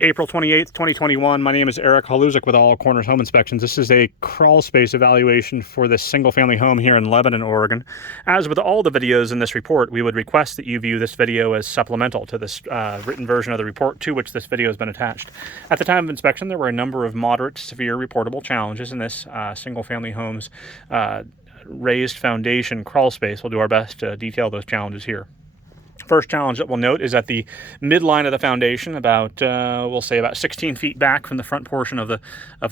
April 28th, 2021. My name is Eric Haluzik with All Corners Home Inspections. This is a crawl space evaluation for this single-family home here in Lebanon, Oregon. As with all the videos in this report, we would request that you view this video as supplemental to this written version of the report to which this video has been attached. At the time of inspection, there were a number of moderate to severe reportable challenges in this single-family home's raised foundation crawl space. We'll do our best to detail those challenges here. First challenge that we'll note is at the midline of the foundation, about we'll say about 16 feet back from the front portion of the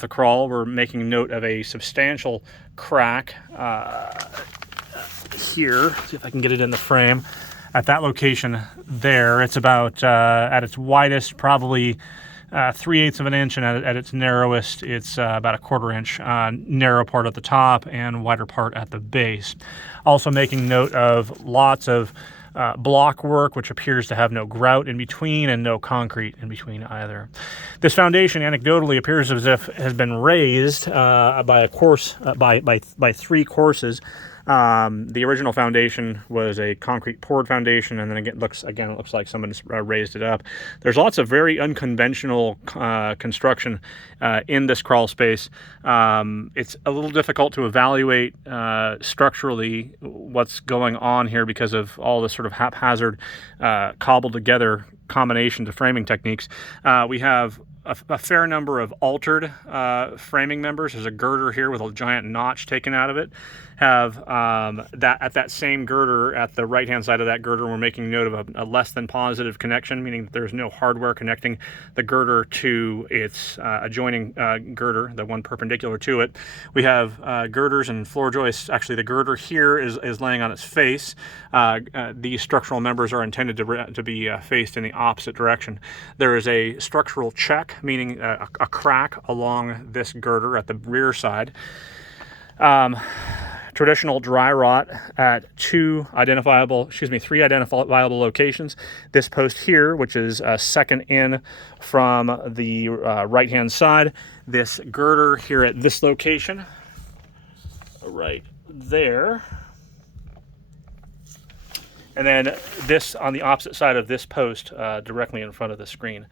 crawl. We're making note of a substantial crack here. See if I can get it in the frame. At that location there, it's about at its widest probably 3/8 of an inch, and at its narrowest it's about a 1/4 inch narrow part at the top and wider part at the base. Also making note of lots of block work, which appears to have no grout in between and no concrete in between either. This foundation anecdotally appears as if it has been raised by a course by 3 courses. The original foundation was a concrete poured foundation, and then it looks like someone's raised it up. There's lots of very unconventional construction in this crawl space. It's a little difficult to evaluate structurally what's going on here because of all the sort of haphazard cobbled together combinations of framing techniques. We have a fair number of altered framing members. There's a girder here with a giant notch taken out of it. Have that same girder at the right-hand side of that girder, we're making note of a less than positive connection, meaning that there's no hardware connecting the girder to its adjoining girder, the one perpendicular to it. We have girders and floor joists. Actually, the girder here is laying on its face. These structural members are intended to be faced in the opposite direction. There is a structural check, meaning a crack along this girder at the rear side. Traditional dry rot at 3 identifiable locations. This post here, which is second in from the right-hand side. This girder here at this location, right there. And then this on the opposite side of this post, directly in front of the screen.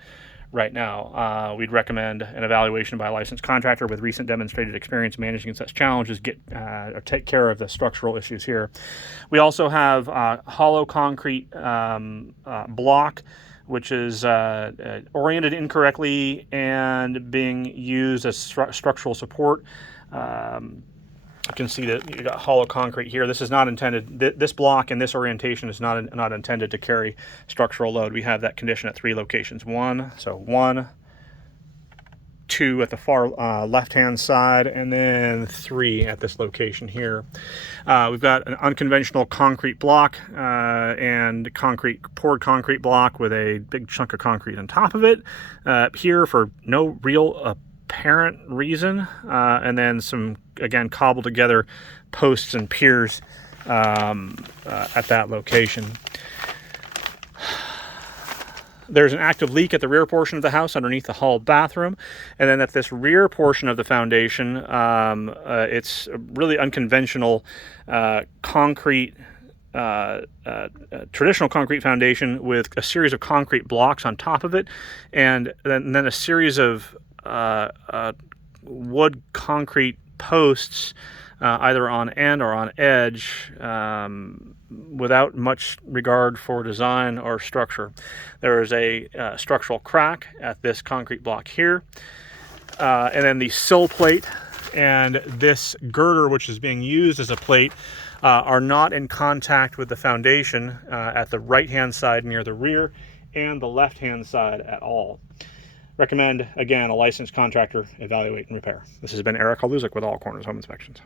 Right now, we'd recommend an evaluation by a licensed contractor with recent demonstrated experience managing such challenges or take care of the structural issues here. We also have hollow concrete block, which is oriented incorrectly and being used as structural support. You can see that you got hollow concrete here. This is not intended. This block and this orientation is not intended to carry structural load. We have that condition at 3 locations. 1, 2 at the far left-hand side, and then 3 at this location here. We've got an unconventional concrete block and poured concrete block with a big chunk of concrete on top of it here for no real apparent reason, and then some, again, cobbled together posts and piers at that location. There's an active leak at the rear portion of the house underneath the hall bathroom, and then at this rear portion of the foundation, it's really unconventional concrete, traditional concrete foundation with a series of concrete blocks on top of it, and then a series of wood concrete posts either on end or on edge, without much regard for design or structure. There is a structural crack at this concrete block here, and then the sill plate and this girder, which is being used as a plate, are not in contact with the foundation at the right-hand side near the rear and the left-hand side at all. Recommend, again, a licensed contractor evaluate and repair. This has been Eric Haluzik with All Corners Home Inspections.